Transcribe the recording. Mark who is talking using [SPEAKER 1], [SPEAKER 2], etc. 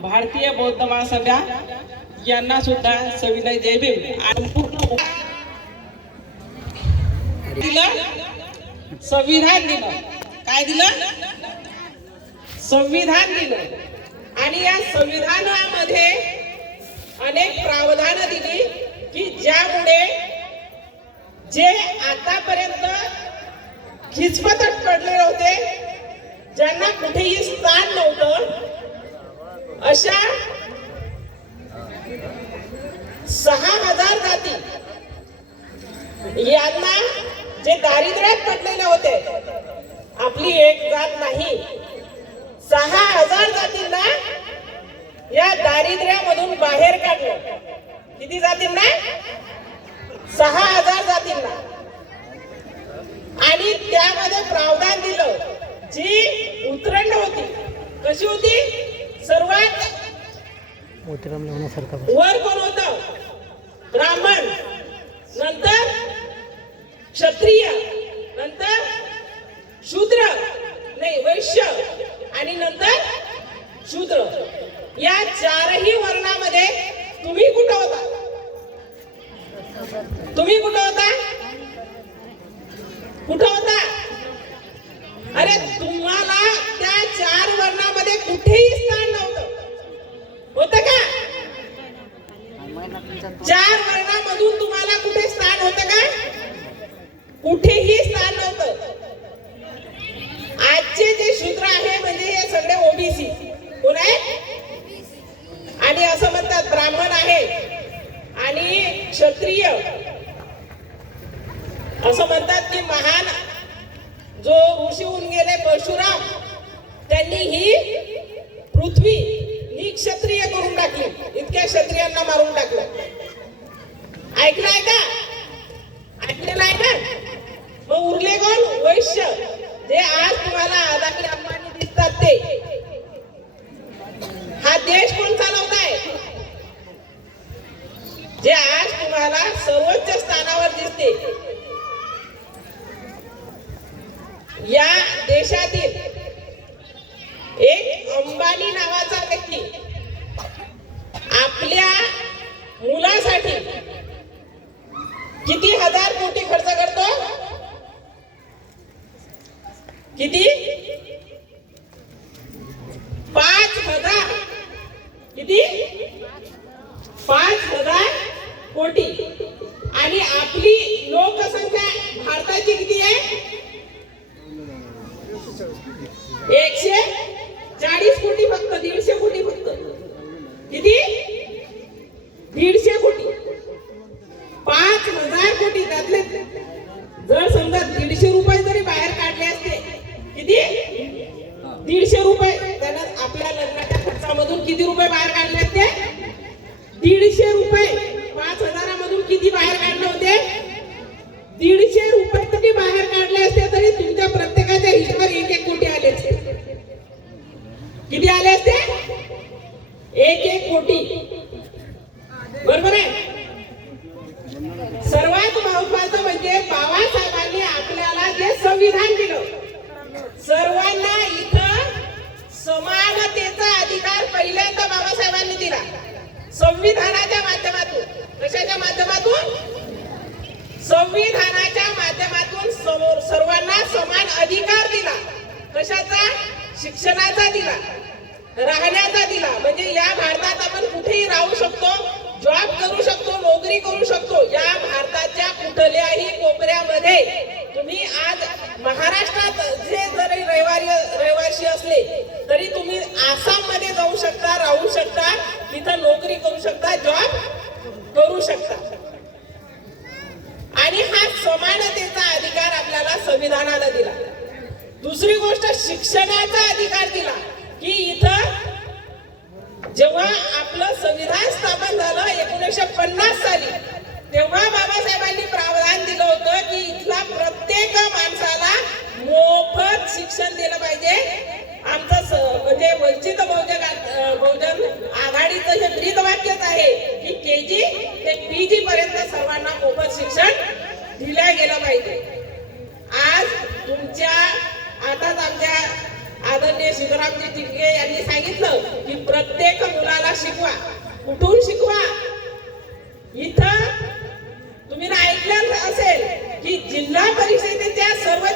[SPEAKER 1] भारतीय बौद्ध महासभा यांना सुद्धा सविनय जय आणि दिलं. संविधान दिलं. काय दिलं? संविधान दिलं. आणि या संविधानामध्ये अनेक प्रावधानं दिली की ज्यामुळे जे आतापर्यंत खिचपतट पडलेले होते ज्यांना कुठेही स्थान नव्हतं अशा सहा हजार जाती यांना जे दारिद्र्यात पडलेले होते. आपली एक जात नाही. सहा हजार जातींना या दारिद्र्यामधून बाहेर काढलं. किती जातींना? सहा हजार जातींना. आणि त्यामध्ये प्रावधान दिलं. जी उतरंड होती. कशी होती? सर्वात वर कोण होत? ब्राह्मण. नंतर क्षत्रिय नंतर शूद्र नाही वैश्य आणि नंतर शूद्र. या चारही वर्णामध्ये तुम्ही कुठं होता? तुम्ही कुठं होता? कुठं होता? क्षत्रिय. असं म्हणतात की महान जो ऋषी होऊन गेले परशुराम त्यांनी ही पृथ्वी ही क्षत्रिय करून टाकली. इतक्या क्षत्रियांना मारून टाकलं. ऐकलंय का? ऐकलेलं आहे का मग उरले कोण वैश्य जे आज तुम्हाला अदानी अंबानी दिसतात ते हा देश कोण चालवत आहे जे तुम्हाला सर्वोच्च स्थानावर दिसते. या देशातील एक अंबानी नावाचा व्यक्ती आपल्या मुलासाठी किती हजार कोटी खर्च करतो? किती? कोटी. आणि आपली लोकसंख्या भारताची किती आहे? असते एक एक कोटी. बरोबर आहे? सर्वात महत्वाचं म्हणजे बाबासाहेबांनी आपल्याला जे संविधान दिलं सर्वांना इथं समानतेचा अधिकार पहिल्यांदा बाबासाहेबांनी दिला. संविधानाच्या माध्यमातून. कशाच्या माध्यमातून? संविधानाच्या माध्यमातून समोर सर्वांना समान अधिकार दिला. कशाचा? शिक्षणाचा दिला. राहण्याचा दिला. म्हणजे या भारतात आपण कुठेही राहू शकतो जॉब करू शकतो नोकरी करू शकतो या भारताच्या कुठल्याही कोपऱ्यामध्ये तुम्ही आज महाराष्ट्रात जे जरी रविवारी रहिवासी असले तरी तुम्ही आसाममध्ये जाऊ शकता राहू शकता तिथं नोकरी करू शकता जॉब करू शकता. आणि हा समानतेचा अधिकार आपल्याला संविधानानं दिला. दुसरी गोष्ट शिक्षणाचा अधिकार दिला. की इथं जेव्हा आपलं संविधान स्थापन झालं एकोणीसशे पन्नास साली तेव्हा बाबासाहेबांनी प्रावधान दिलं होतं की इथला प्रत्येक माणसाला मोफत शिक्षण दिलं पाहिजे. आमचं स- म्हणजे वंचित बहुजन बहुजन आघाडीचं हे ब्रीद वाक्यच आहे की के जी ते पी जी पर्यंत सर्वांना मोफत शिक्षण दिल्या गेलं पाहिजे. आज तुमच्या आताच आमच्या आदरणीय शिवरामजी टिपके यांनी सांगितलं की प्रत्येक मुलाला शिकवा. कुठून शिकवा? इथं. तुम्ही ऐकलं असेल की जिल्हा परिषदेच्या सर्व